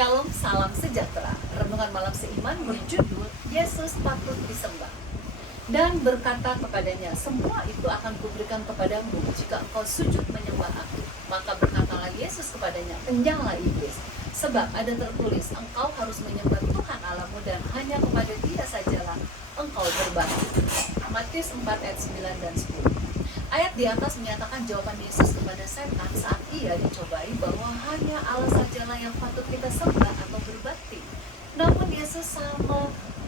Shalom, salam sejahtera. Renungan malam seiman berjudul Yesus patut disembah. Dan berkata kepadanya, semua itu akan kuberikan kepadamu jika engkau sujud menyembah aku. Maka berkatalah Yesus kepadanya, kenyanglah iblis, sebab ada tertulis, engkau harus menyembah Tuhan Allahmu dan hanya kepada Dia sajalah engkau berbakti. Matius 4 ayat 9 dan 10. Ayat di atas menyatakan jawaban Yesus kepada setan saat ia dicobai bahwa hanya Allah sajalah yang patut kita sembah atau berbakti. Namun Yesus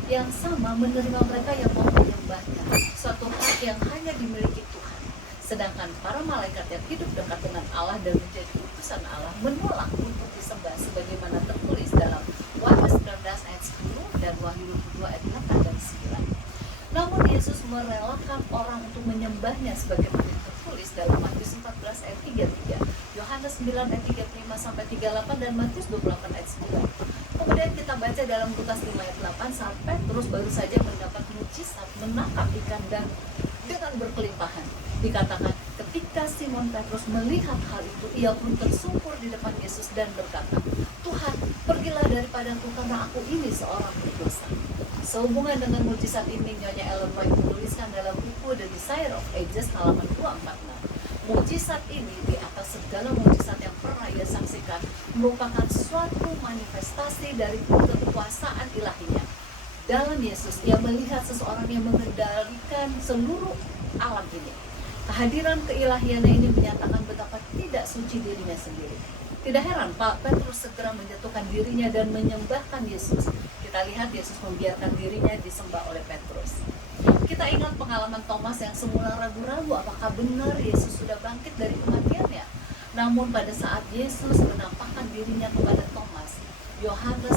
yang sama menerima mereka yang mau menyembahnya, suatu hak yang hanya dimiliki Tuhan. Sedangkan para malaikat yang hidup dekat dengan Allah dan menjadi utusan Allah menolak untuk disembah sebagaimana tertulis dalam Wahyu 19 ayat 10 dan Wahyu 22 ayat 8 dan 9. Namun Yesus merelakan orang untuk menyembahnya sebagaimana tertulis dalam Matius 14 ayat 33, Yohanes 9 ayat 35 sampai 38 dan Matius 28 ayat 9. Kemudian kita baca dalam Lukas 5 ayat 8 saat Petrus baru saja mendapat mujizat menangkap ikan dan dengan berkelimpahan. Dikatakan ketika Simon Petrus melihat hal itu, ia pun tersungkur di depan Yesus dan berkata, Tuhan, pergilah daripadaku karena aku ini seorang berdosa. Sehubungan dengan mujizat ini, Nyonya Ellen White menuliskan dalam buku The Desire of Ages halaman 246. Mujizat ini di atas segala mujizat yang pernah ia saksikan merupakan suatu manifestasi dari kekuasaan ilahinya. Dalam Yesus, ia melihat seseorang yang mengendalikan seluruh alam ini. Kehadiran keilahiannya ini menyatakan betapa tidak suci dirinya sendiri. Tidak heran Pak Petrus segera menjatuhkan dirinya dan menyembahkan Yesus. Kita lihat Yesus membiarkan dirinya disembah oleh Petrus. Kita ingat pengalaman Thomas yang semula ragu-ragu apakah benar Yesus sudah bangkit dari kematiannya. Namun pada saat Yesus menampakkan dirinya kepada Thomas, Yohanes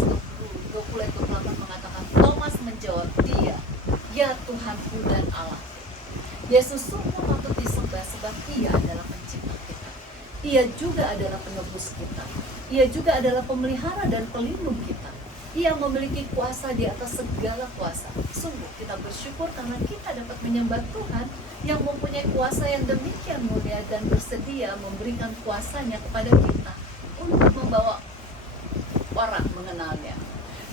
20 ayat 28 mengatakan, Thomas menjawab dia, ya Tuhanku dan Allahku. Yesus sungguh patut disembah sebab Ia adalah pencipta kita. Ia juga adalah penebus kita. Ia juga adalah pemelihara dan pelindung kita. Ia memiliki kuasa di atas segala kuasa. Sungguh kita bersyukur karena kita dapat menyembah Tuhan yang mempunyai kuasa yang demikian mulia dan bersedia memberikan kuasanya kepada kita untuk membawa orang mengenalnya.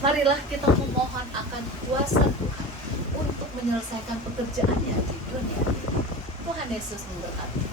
Marilah kita memohon akan kuasa Tuhan untuk menyelesaikan pekerjaannya di dunia ini. Tuhan Yesus memberkati.